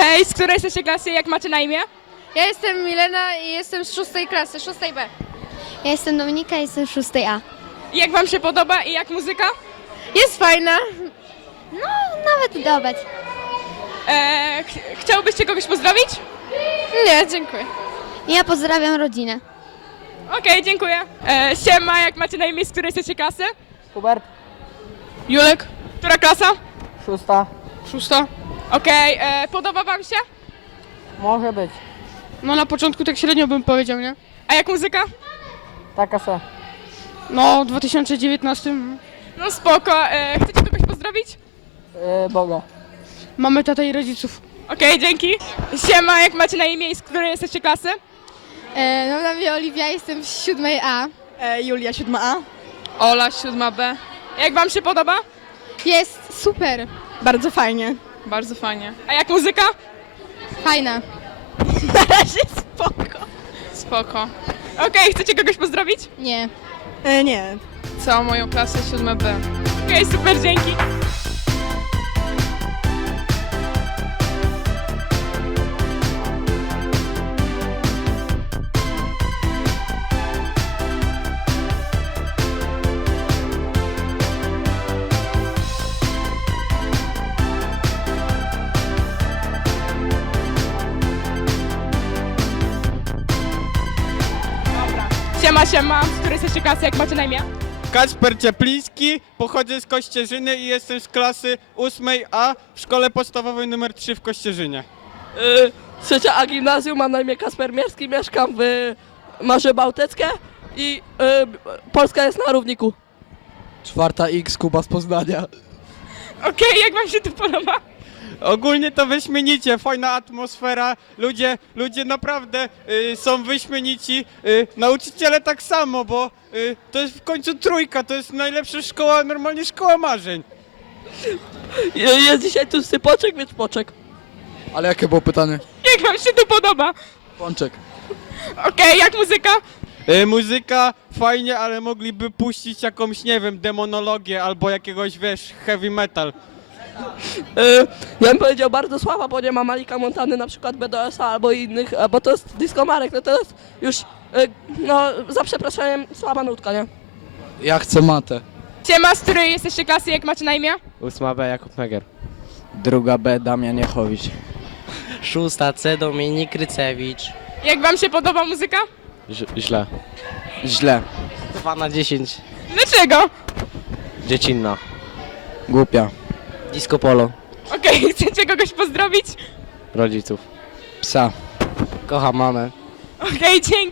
Hej, z której jesteście klasy, jak macie na imię? Ja jestem Milena i jestem z szóstej klasy, szóstej B. Ja jestem Dominika, jestem z 6A. Jak wam się podoba i jak muzyka? Jest fajna. No, nawet dobeć. E, ch- chciałbyście kogoś pozdrowić? Nie, dziękuję. Ja pozdrawiam rodzinę. Okej, dziękuję. E, siema, jak macie na imię, z której jesteście klasy? Hubert, Julek. Która klasa? szósta. Szósta. Okej, e, podoba wam się? Może być. No na początku tak średnio bym powiedział, nie? A jak muzyka? Taka se. No w 2019 No spoko. E, chcecie kogoś pozdrowić? Yy, Boga. mamy tatę i rodziców. Okej, dzięki. Siema, jak macie na imię i z której jesteście klasy? E, mam na imię Oliwia, jestem z siódmej A. Julia 7A. Ola 7B. Jak wam się podoba? Jest super. Bardzo fajnie. Bardzo fajnie. A jak muzyka? Fajna. Na razie spoko. Spoko. Okej, chcecie kogoś pozdrowić? Nie. nie. Całą moją klasę 7B. Okej, super, dzięki. Siema, siema. Z której jesteście klasy, jak macie na imię? Kacper Ciepliński, pochodzę z Kościerzyny i jestem z klasy 8A w szkole podstawowej nr 3 w Kościerzynie. Y, Trzecia A gimnazjum, mam na imię Kasper Mierski, mieszkam w Marze Bałtyckie i y, Polska jest na równiku. Czwarta X, Kuba z Poznania. Okej, jak wam się tu podoba? Ogólnie to wyśmienicie, fajna atmosfera, ludzie, ludzie naprawdę y, są wyśmienici, y, nauczyciele tak samo, bo y, to jest w końcu trójka, to jest najlepsza szkoła, normalnie szkoła marzeń. Jest dzisiaj tu sypoczek, więc poczek. Ale jakie było pytanie? Jak wam się tu podoba? Pączek. Okej, jak muzyka? Y, muzyka fajnie, ale mogliby puścić jakąś, nie wiem, demonologię albo jakiegoś, wiesz, heavy metal. Y, Ja bym powiedział bardzo słaba, bo nie ma Malika Montany na przykład BDS-a albo innych, e, bo to jest Disco Marek, no to jest już, y, no za przeproszeniem, słaba nutka, nie? Ja chcę matę. Siema, z której jesteście klasy, jak macie na imię? Ósma B Jakub Meger. Druga B, Damian Jachowicz. Szósta C Dominik Rycewicz. Jak wam się podoba muzyka? Ż- źle. Źle. 2 na 10. Dlaczego? Dziecinna. Głupia. Disco Polo. Okej, chcecie kogoś pozdrowić? Rodziców. Psa. Kocham mamę. Okej, dzięki.